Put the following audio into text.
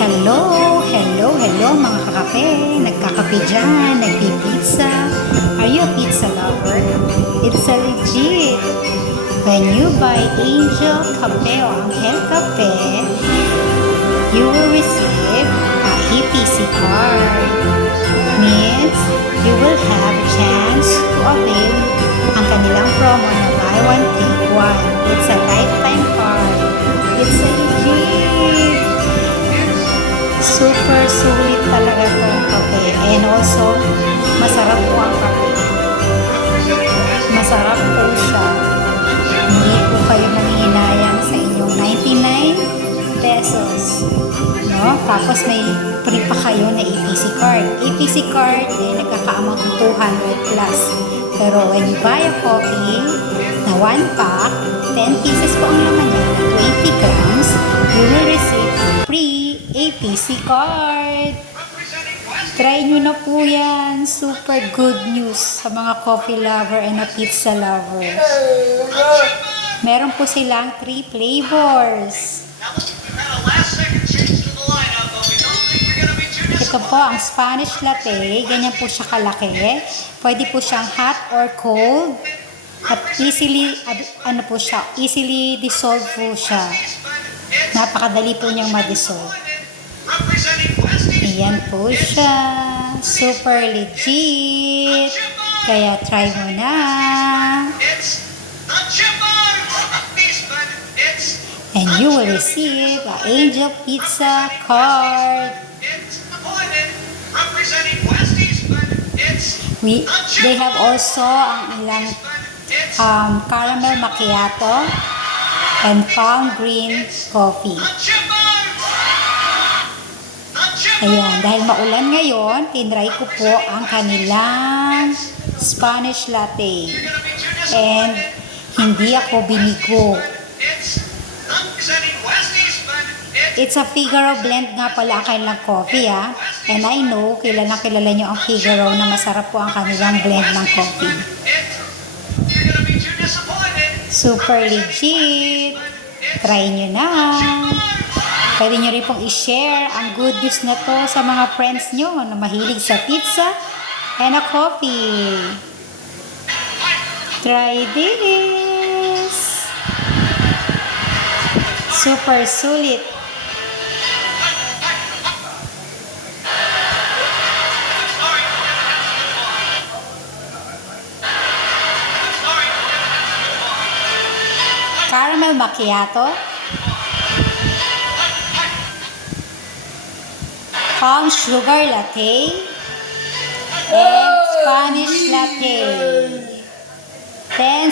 Hello mga kakape, nagkakape dyan, nagpipizza. Are you a pizza lover? It's a legit. When you buy Angel Cafe o Angel Cafe, you will receive a EPC card. Means you will have a chance to avail ang kanilang promo na buy one take one. It's a lifetime card. It's a legit. Super sulit talaga itong kape. And also, masarap po ang kape. Masarap po siya. Hindi po kayo manghihinayang sa inyong 99 pesos. No? Tapos may free pa kayo na EPC card. EPC card, nagkakaamang 200 plus. Pero when you buy a coffee na 1 pack, 10 pieces po ang laman niya na 20 grams, you will receive free APC card. Try nyo na po yan. Super good news sa mga coffee lover and a pizza lover. Meron po silang 3 flavors. Ito po ang Spanish latte. Ganyan po siya kalaki. Pwede po siyang hot or cold. At easily, easily dissolve po siya. Napakadali po niyang ma-dissolve. Ayan po siya. Super legit. Kaya try mo na. And you will receive an Angel Pizza card. They have also ang ilang caramel macchiato and palm green coffee. Ayan, dahil maulan ngayon, tinry ko po ang kanilang Spanish latte. And hindi ako binigo. It's a Figaro blend nga pala ang kanilang coffee, ah. And I know, kilala nyo ang Figaro na masarap po ang kanilang blend ng coffee. Super legit. Try nyo na. Pwede nyo rin pong i-share ang good news na to sa mga friends nyo na mahilig sa pizza and a coffee. Try this. Super sulit. Caramel macchiato, palm sugar latte, and Spanish latte. 10